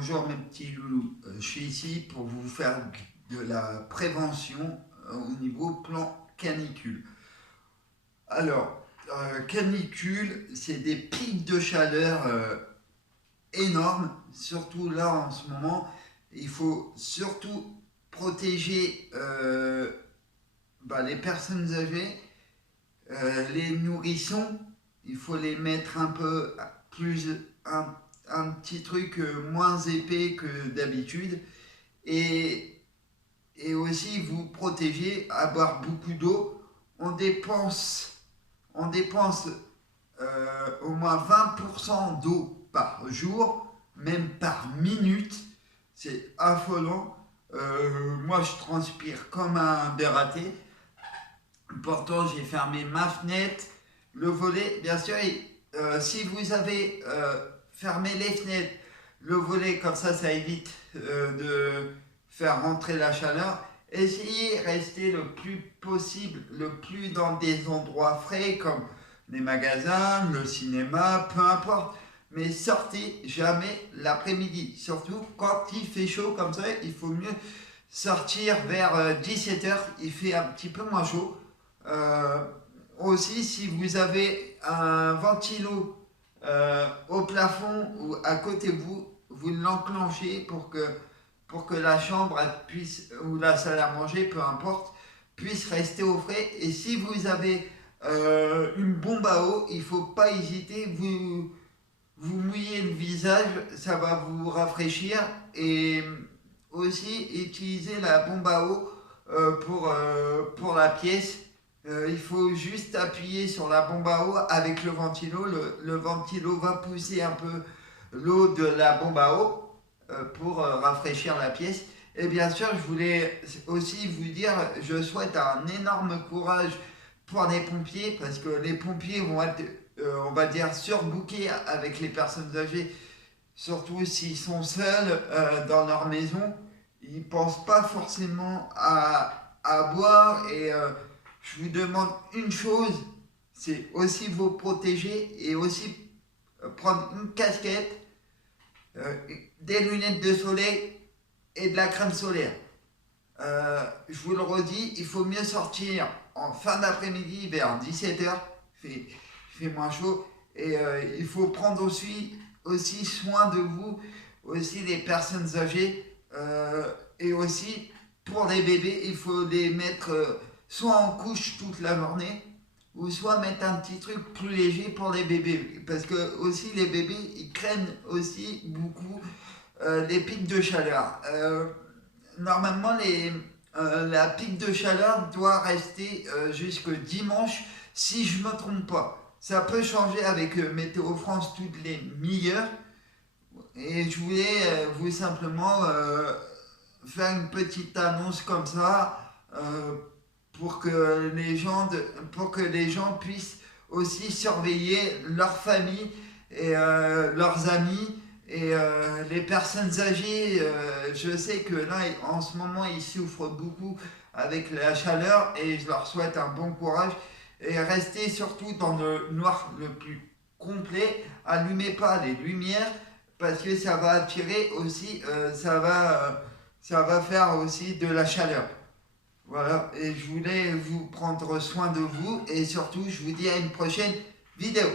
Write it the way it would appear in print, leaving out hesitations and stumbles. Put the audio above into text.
Bonjour mes petits loulous, je suis ici pour vous faire de la prévention au niveau plan canicule. Alors, canicule, c'est des pics de chaleur énormes, surtout là en ce moment. Il faut surtout protéger les personnes âgées, les nourrissons. Il faut les mettre un peu plus, un, un petit truc moins épais que d'habitude. Et, et aussi vous protéger à boire beaucoup d'eau. On dépense, on dépense au moins 20% d'eau par jour, même par minute. C'est affolant. Moi, je transpire comme un dératé. Pourtant, j'ai fermé ma fenêtre, le volet. Bien sûr, si vous avez fermé les fenêtres, le volet, comme ça évite de faire rentrer la chaleur. Essayez de rester le plus possible, le plus dans des endroits frais comme les magasins, le cinéma, peu importe. Mais sortez jamais l'après-midi. Surtout quand il fait chaud comme ça, il faut mieux sortir vers 17 h. Il fait un petit peu moins chaud. Euh, Aussi, si vous avez un ventilo au plafond ou à côté de vous, vous l'enclenchez pour que la chambre puisse, ou la salle à manger, peu importe, puisse rester au frais. Et si vous avez une bombe à eau, il ne faut pas hésiter, vous mouillez le visage, ça va vous rafraîchir. Et aussi, utiliser la bombe à eau pour la pièce. Il faut juste appuyer sur la bombe à eau avec le ventilo. Le ventilo va pousser un peu l'eau de la bombe à eau pour rafraîchir la pièce. Et bien sûr, je voulais aussi vous dire, je souhaite un énorme courage pour les pompiers parce que les pompiers vont être, on va dire, surbookés avec les personnes âgées, surtout s'ils sont seuls dans leur maison. Ils ne pensent pas forcément à boire et je vous demande une chose, c'est aussi vous protéger et aussi prendre une casquette, des lunettes de soleil et de la crème solaire. Je vous le redis, il faut mieux sortir en fin d'après-midi vers 17 h. Il fait moins chaud. Et il faut prendre aussi soin de vous, aussi les personnes âgées. Et aussi pour les bébés, il faut les mettre soit en couche toute la journée, ou soit mettre un petit truc plus léger pour les bébés. Parce que aussi les bébés, ils craignent aussi beaucoup les pics de chaleur. Normalement, la pic de chaleur doit rester jusque dimanche, si je ne me trompe pas. Ça peut changer avec Météo France toutes les mi-heures. Et je voulais vous simplement faire une petite annonce comme ça pour que pour que les gens puissent aussi surveiller leur famille et leurs amis et les personnes âgées. Je sais que là, en ce moment, ils souffrent beaucoup avec la chaleur et je leur souhaite un bon courage. Et restez surtout dans le noir le plus complet. Allumez pas les lumières parce que ça va attirer aussi, ça va faire aussi de la chaleur. Voilà, et je voulais vous prendre soin de vous et surtout, je vous dis à une prochaine vidéo.